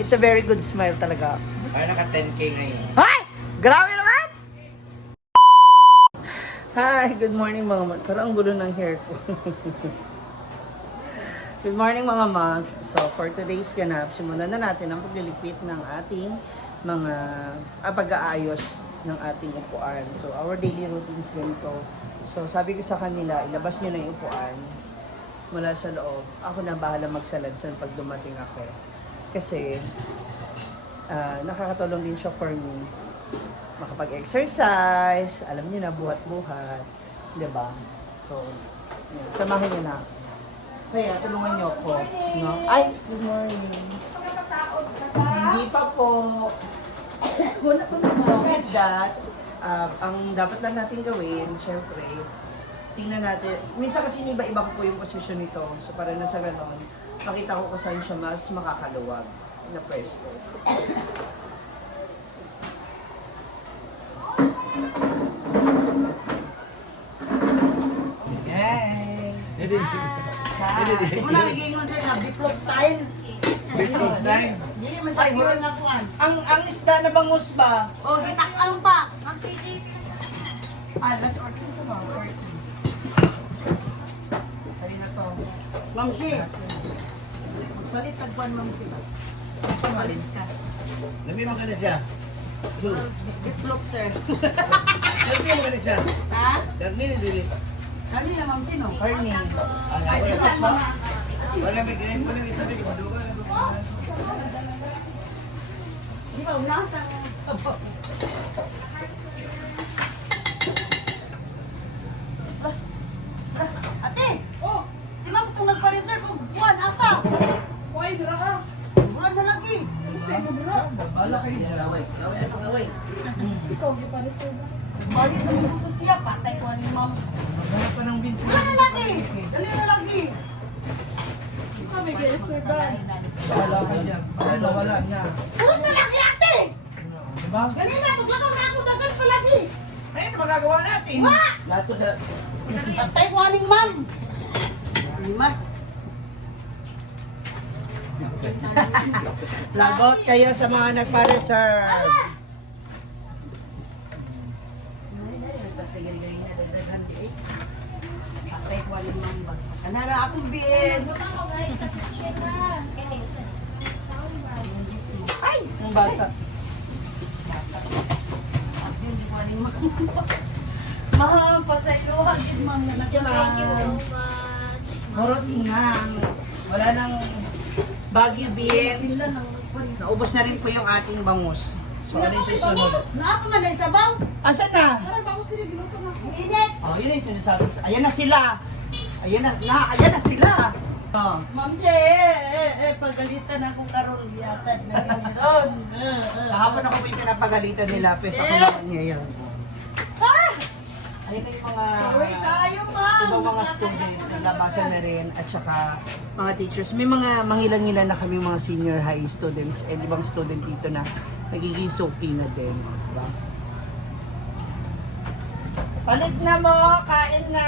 It's a very good smile talaga. Kaya naka 10K ngayon. Hi! Grabe naman! Hi! Good morning mga man. Parang ang gulo ng hair ko. Good morning mga ma. So for today's ganap, simulan na natin ang pagliligpit ng ating mga pag-aayos ng ating upuan. So our daily routines ganito. So sabi ko sa kanila, ilabas nyo na yung upuan mula sa loob. Ako na bahala magsaladsan pag dumating ako. Kasi nakakatulong din siya for me. Makapag-exercise, alam niyo na, buhat-buhat. Diba? So, yun. Samahan niyo na. Kaya, tulungan niyo ako. No? Ay, good morning. Hindi pa po. So, with that, ang dapat lang natin gawin, syempre, tingnan natin. Minsan kasi iba-iba ko po yung posisyon nito. So, para na sa ganon, makita ko kung saan siya mas makakaluwag na pwesto. Hey! Muna nagingon siya na biplop style. Biplop style? Hindi man siya gawin na kuhan. Ang isda na bangus ba? O, gitakang pa. Last order ko ba? Ay na to. Ma'am Shi. Balit tagpuan, Ma'am Shi. Balit ka. Namiman ka na siya. Biplop, sir. Namiman ka na siya. Ha? Karni ni Dili. Kami na, Ma'am Shi, no? Carne. Ay, ito lang, Mama. Wala may ganyan. Wala may sabi. Di ba, unasang... Ate! Oh, Si Ma'am itong nagpa-reserve og buwan, asa? why bra? Buwan na lagi. Sa imo bra? Bala kayo. Laway. Laway. Laway. Ikaw gi pa reserve. Balik na mo siya, patay ko ni Ma'am. Maghanap pa ng beans. Buwan na lagi! Dali na lagi! Ikaw may reserve ba? Bala kayo dyan. Bala, wala niya. Buwan na lagi, ate! Diba? Ganina, paglakaw na ako, dagan pa lagi! Ayun, magagawa natin. Lahat ko sa... Patay ko aning Ma'am. Limas. Lagot kayo sa mga nagpa-reserve. Patay ko aning Ma'am. Anara akong bin. Ay, ang bata. Hindi ko aning Ma'am. Ma'am, pasaylohan din Ma'am na nagkalaan. Marot nga. Wala nang Baguio beans. Naubos na rin po yung ating bangus. So, ano yung susunod? Na ako man ay sabaw. Asan na? Tara bangus diri binuto na ako. Init! Oh, yun yung sinasabi ko. Ayan na sila. Ayan na sila. Oh. Ma'am siya, pagalitan ako karon yata na ron. Kahapon ako po yung pinapagalitan nila. Pesa ko naman ngayon. Ayun na yung mga... Sorry tayo, Ma'am. Ibang mga student, nalabasan na rin, at saka mga teachers. May mga mangilan-ngilan na kami mga senior high students and ibang student dito na nagiging soaking na din. Diba? Palit na mo, kain na!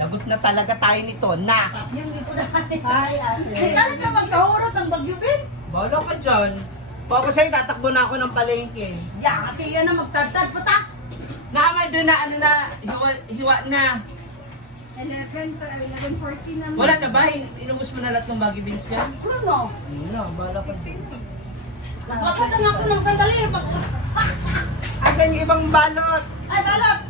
Lagot na talaga tayo nito, na! Yung dito na. Hi, ate! Kailan ka magkahurot ng Bagyo Bin? Bala ka dyan. Kung ako sa'yo, tatakbo na ako ng palengke. Ya, ate yan na magtartad patak. Nakamay doon na, ano na, hiwa na. 11:14 na. Wala na ba? Inubos mo na lahat ng baggy beans dyan? Ano? Ayun na, bala ka din. Naglakad na ako ng sandali. Asan yung ibang balot? Ay, balot!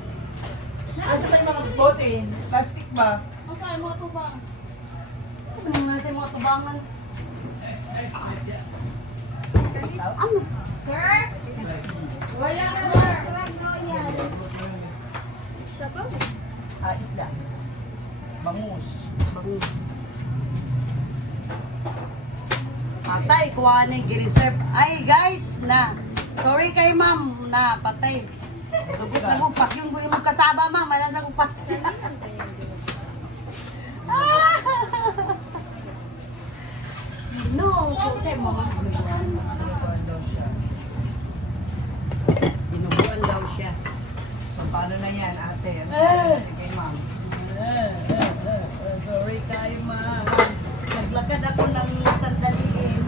Asan pa yung mga bote? Plastic ba? Ang sa mo to ba? Ano nga sa mga tubangan? Ano? Sir? Wala sir. Sabaw. Isda. Bangus. Bangus. Patay, kuha na yung gireserve. Ay, guys, na. Sorry kay ma'am, na, patay. Sugot na mo, pakyong ko mo kasaba, ma'am. Alam sa kong patay. No, kutse mo. Binubuan daw siya. So, paano na yan, ate? Ano kay ma'am? Sorry kayo, ma'am. Naglakad ako ng sandaliin.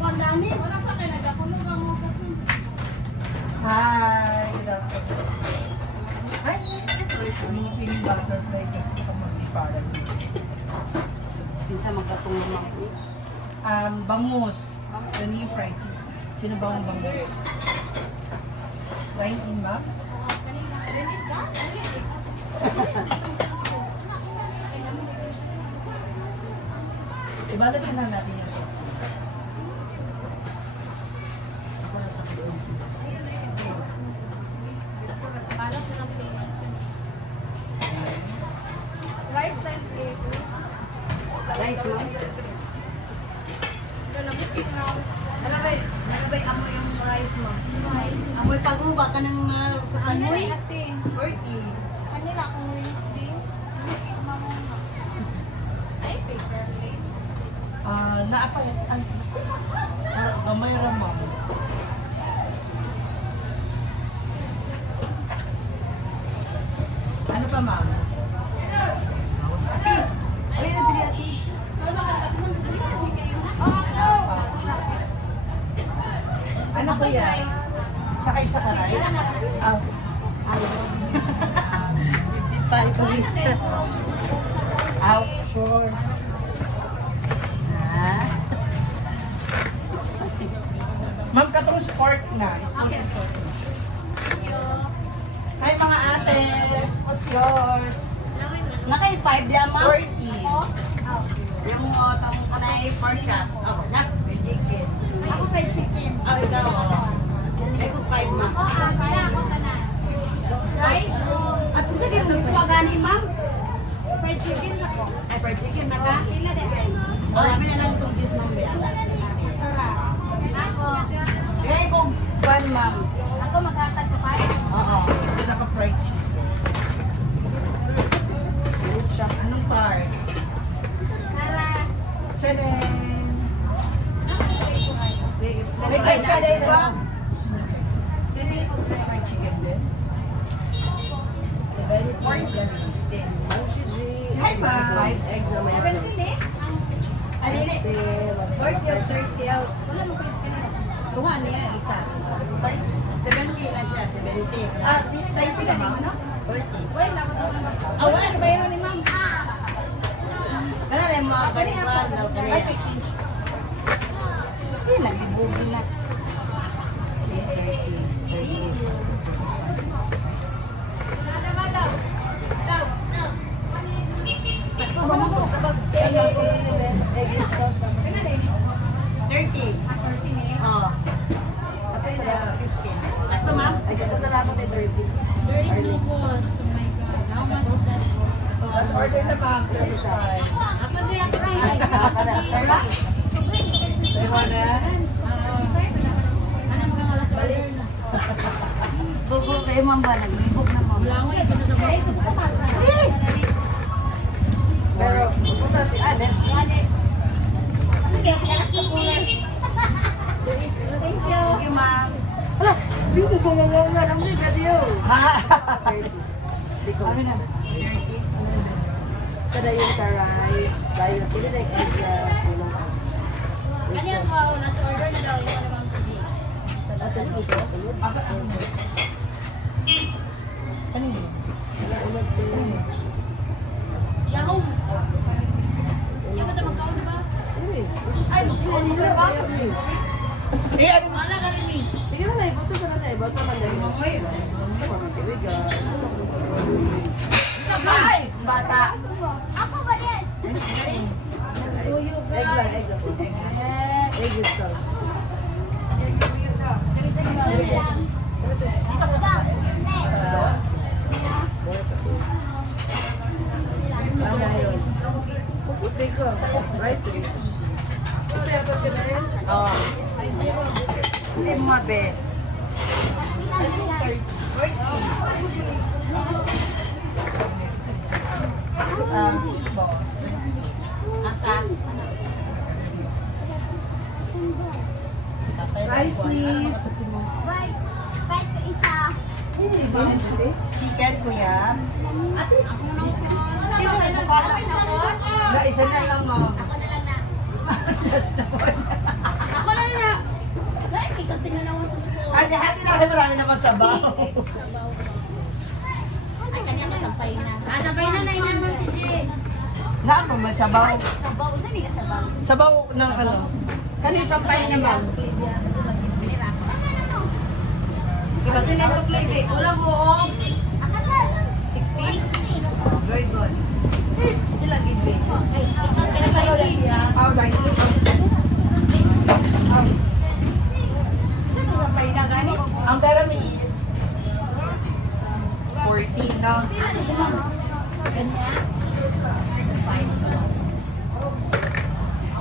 kuan dani. Wala sa kaya nagkakulog ang mga kasi. Hi! Hi! Mga pining butterfly kasi baka mag-iparan. Kinsa magkatulong ako. Bangus. The new fried chicken. Sino ba ang bangus? Wine in ba? Kanina. Rinig ka? Rinig ka? Ibalagin na natin yung sauce. Balak na ng peanuts. Rice style cake. Rice mo. Lalamutin na ako. Nalabay amoy yung rice mo. Amoy pagruba ka ng Ano kanoy. na ate? 40. Kanila akong Wednesday. Mamuna. Ay, paper plate. Naapay, gamay ramang. Ano pa, ma'am? Ati. Alin na dili ati. So, maganda naman. Gusto niyo ang chicken yung nasa? Ano po yan? Saka isa ka rin? Ah, Pa turista. sure. Ah. Ma'am, katong sport na. Sport Okay. and sport. Hi mga ates! What's yours? Nakay 5 yan ma. 40. Yung tamong ko na pork chop. Oh, na. Chicken. Ako fried chicken. Oh, ikaw. Ay ko 5 ma. Kaya ako na. Rice o At kung sige mo ito gani ma'am. fried chicken ako. Ay fried chicken na ka. Pila de ay. Oh, kami na lang itong dish ma'am. Tara. Ako. Kaya ko ban ma'am. Ako maghatag sa pie. Oo. Isa pa fried chicken. Anong part? Tara. Tcharam! May kahit ka dahil ba? Fried chicken din. Hi, ma'am! 5 egg na may sauce. 70? Ano yun? 40 or 30 out. Wala mo kayo pinila. Tuha niya isa. 70 lang siya. 70. Ah, thank you naman. 40. Wala lang ako naman. Ah, wala. Bayaran ni ma'am. Wala na yung mga kaniwan daw kaniya. Hindi, nagibugi na. Ito ba mo? Egg sauce. Kailan din? 30. Oo. Okay Sa 15. Ito ma'am? Ay, ito na dapat ay 30. There is no boss. Oh my God. How much is that? Let's order na ma'am. 35. Ako din ako rin. Nakakadakala. Ewan na. Bugo kayo ma'am ba? Naglibog na ma'am. Guys, ito pa para. Pero, pupunta si Alex. Sige, kaya sa pulas. Thank you. Okay ma'am. Hala, sino ba nga nga naman yung video? Ha? Ano na? 30. Kada yung rice, tayo, pili na yung tulong. Kanya ko, nasa order na daw yung ano ma'am si G. Sa natin ito, sunod. Ano yun? Unad ko yun. Yahoo! Yung ba ito magkaon ba? Uy, Ay, ano ba? Eh, ano? Ano galing mi? sige na na, iboto sa na, iboto man na yun. Mamoy. Sa mga tiwigan. Ay! Bata! Ako ba yan? Tuyo Egg lang, guys. egg lang. Egg with sauce. Ano yun? Puputi ko. Rice to rice. Ito yung pati na yun. Oo. Hindi mo mabe. Boss. Asan? Rice please. Chicken, kuya. Hindi mo nagbukas. Na isa na lang, ma'am. Ako na lang na. Just naman. Ako na lang Tingnan ako sa buko. Ay, hati na kayo marami naman sabaw. Ay, kanya kasampay na. Sampay na na inaman si Jay. Naman, may sabaw. Sabaw, saan ka sabaw? Sabaw ng ano. Kani sampay naman. Kasi na sukli eh. Ulang buong. 60? Very good. Oh, dahil. Ang pera mo is 14 na.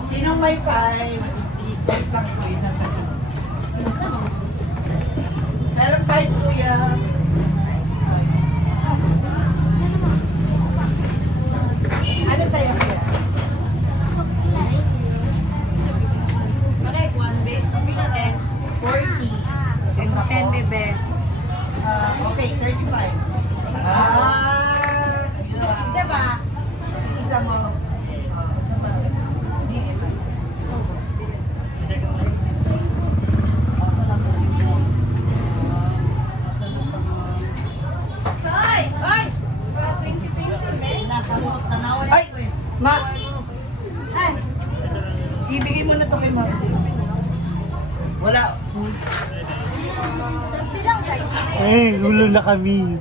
Sinong may 5? Meron 5 kuya. Ano sa'yo kuya? Okay, 1 bit. 10. 40. 10 bebe. Okay, 35. Yun. Diba? Isa mo. Isa pa. Hindi. Soy! Ay! 2020, Nasamot tanawan. Ay! Ma! Ay! Ibigay mo na to kay Ma. Wala. Bilang kayo. Ulo na kami.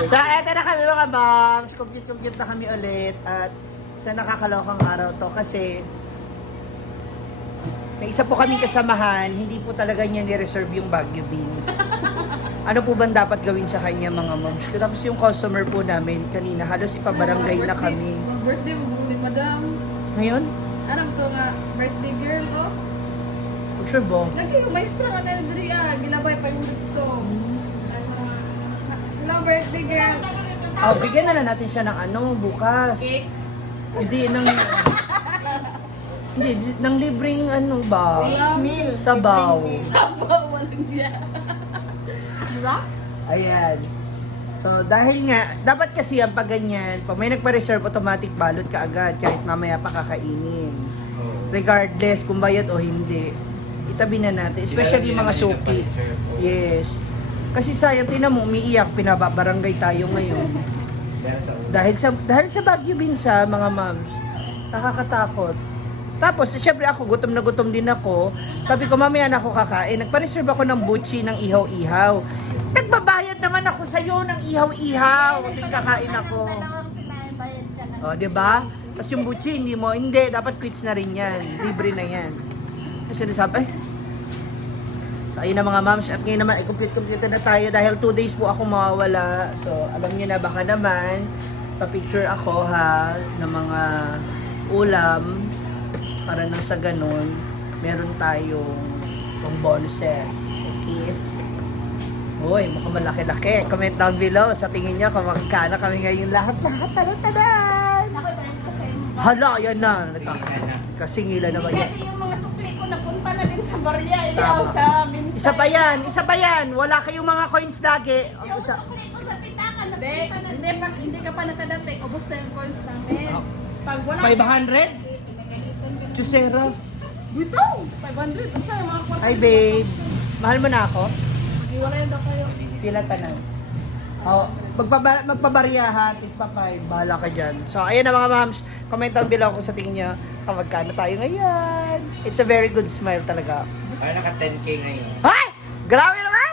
So, eto na kami mga moms. Compute na kami ulit. At sa nakakalokang araw to kasi may isa po kaming kasamahan, hindi po talaga niya ni-reserve yung Baguio beans. Ano po bang dapat gawin sa kanya mga moms? Tapos yung customer po namin kanina, halos ipabarangay na kami. Birthday mo ni Madam. Ngayon? Aram to nga, birthday girl ko. Sure ba? Lagi yung maestra nga na Adria. Ginabay pa yung dito. Hello, birthday girl. Oh, bigyan na natin siya ng ano, bukas. Cake. Hindi, ng libreng ano ba? Meal. Sabaw. Sabaw, walang niya. Diba? Ayan. So, dahil nga, dapat kasi yan pag ganyan, pag may nagpa-reserve, automatic balot ka agad kahit mamaya pa kakainin. Regardless kung bayad o hindi. Itabi na natin. Especially yung mga suki. Yes. Kasi sayang, tinan mo, umiiyak, pinababarangay tayo ngayon. Dahil sa Baguio Binsa, mga moms, nakakatakot. Tapos, syempre ako, gutom na gutom din ako. Sabi ko, mamaya na ako kakain. Nagpa-reserve ako ng butchi ng ihaw-ihaw. Nagbabayad naman ako sa'yo ng ihaw-ihaw. Hindi kakain ako. Dalawang tinabayad ka na. O, di ba? Tapos yung butchi, hindi, dapat quits na rin yan. Libre na yan. Kasi nasabi, ay. So, ayun na mga moms. At ngayon naman, compute na tayo dahil 2 days po ako mawawala. So, alam niyo na, baka naman, pa-picture ako ha, ng mga ulam. Para nang sa ganun, meron tayong bonuses. Okay? Uy, mukhang malaki-laki. Comment down below. Sa tingin niyo, kung makikana kami ngayon lahat. Tanan! Ako, 30 Hala, yan na. Kasingilan na ba yan? Kasi yung mga sukli ko napunta na din sa barya. Tama. Ilaw sa amin. Isa pa yan. Wala kayong mga coins lagi. Yung sukli ko sa pitakan, Hindi, napunta na din. hindi ka pa nakadating. Ubus na yung coins namin. Pag wala 500? Chusera. Dito! 500. Isa yung mga kwarto. Hi, babe. Mahal mo na ako? Iwalay na kayo. Pila tanan. Oh, magpabarya ha, tigpa 5. Bahala ka dyan. So, ayun na mga moms. Comment down below kung sa tingin nyo, kamagkano tayo ngayon. It's a very good smile talaga. Ay, naka 10K ngayon. Hay! Grabe naman!